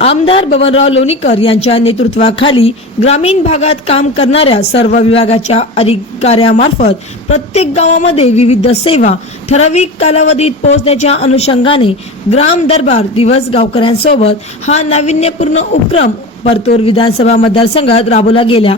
आमदार बबनराव लोणीकर यांच्या नेतृत्वाखाली ग्रामीण भागात काम करणाऱ्या सर्व विभागाच्या अधिकाऱ्यामार्फत प्रत्येक गावामध्ये विविध सेवा ठराविक कालावधीत पोहोचण्याच्या अनुषंगाने ग्राम दरबार दिवस गावकऱ्यांसोबत हा नाविन्यपूर्ण उपक्रम परतूर विधानसभा मतदारसंघात राबवला गेला.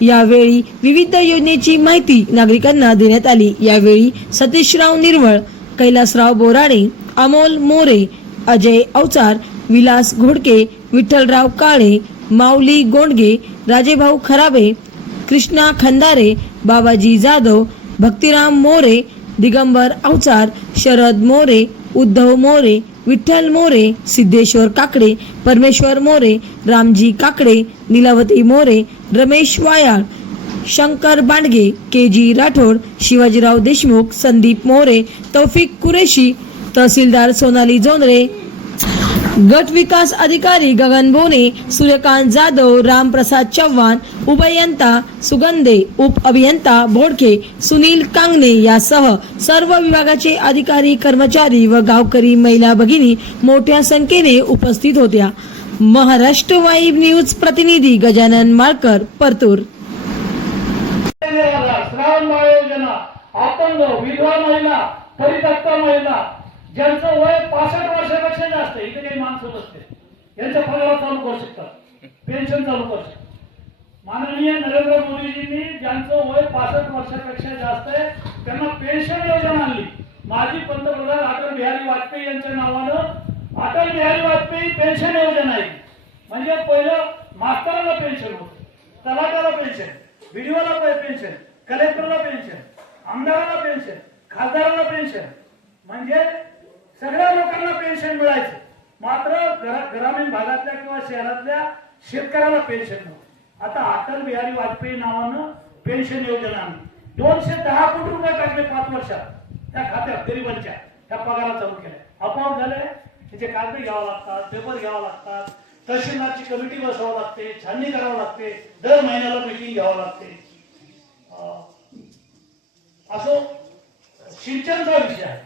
यावेळी विविध योजनेची माहिती नागरिकांना देण्यात आली. यावेळी सतीशराव निर्मळ कैलासराव बोराडे अमोल मोरे अजय अवचार विलास घोडके विठ्ठलराव काळे माऊली गोंडगे राजेभाऊ खराबे कृष्णा खंदारे बाबाजी जाधव भक्तिराम मोरे दिगंबर अवचार शरद मोरे उद्धव मोरे विठ्ठल मोरे सिद्धेश्वर काकडे परमेश्वर मोरे रामजी काकडे लीलावती मोरे रमेश वायाळ शंकर बांडगे के जी राठोड शिवाजीराव देशमुख संदीप मोरे तौफिक कुरेशी तहसीलदार सोनाली जोंधळे गट विकास अधिकारी गगन बोने सूर्यकांत जाधव रामप्रसाद चव्हाण उभयंता सुगंधे उप अभियंता बोडके सुनील कांगणे यासह सर्व विभागाचे अधिकारी कर्मचारी व गावकरी महिला भगिनी मोठ्या संख्येने उपस्थित होत्या. महाराष्ट्र वाईब न्यूज प्रतिनिधी गजानन माळकर परतूर. विधवा महिला परित्यक्ता महिला ज्यांचं वय पासष्ट वर्षापेक्षा असतं आहे इथे काही माणसं बसते यांच्या पगार चालू करू शकतात. पेन्शन चालू करू शकतात. माननीय नरेंद्र मोदीजींनी ज्यांचं वय पासष्ट वर्षापेक्षा जास्त आहे त्यांना पेन्शन योजना आणली. माजी पंतप्रधान अटल बिहारी वाजपेयी यांच्या नावानं अटल बिहारी वाजपेयी पेन्शन योजना आहे. म्हणजे पहिलं मास्तराला पेन्शन होत तलाट्याला पेन्शन व्हिडिओला पेन्शन कलेक्टरला पेन्शन आमदाराला पेन्शन खासदाराला पेन्शन म्हणजे ग्रामीण भागातल्या किंवा शहरातल्या शेतकऱ्याला पेन्शन नव्हतं आता अटल बिहारी वाजपेयी नावानं पेन्शन योजना दोनशे दहा कोटी रुपये टाकले पाच वर्षात. त्या खात्यात गरिबांच्या त्या पगारात चालू केल्या. आपोआप झाले त्याचे कागद घ्यावं लागतात पेपर घ्यावं लागतात. तहसीलदारची कमिटी बसवावं लागते छाननी करावं लागते. दर महिन्याला मिटिंग घ्यावं लागते. अं, असो सिंचनचा विषय आहे.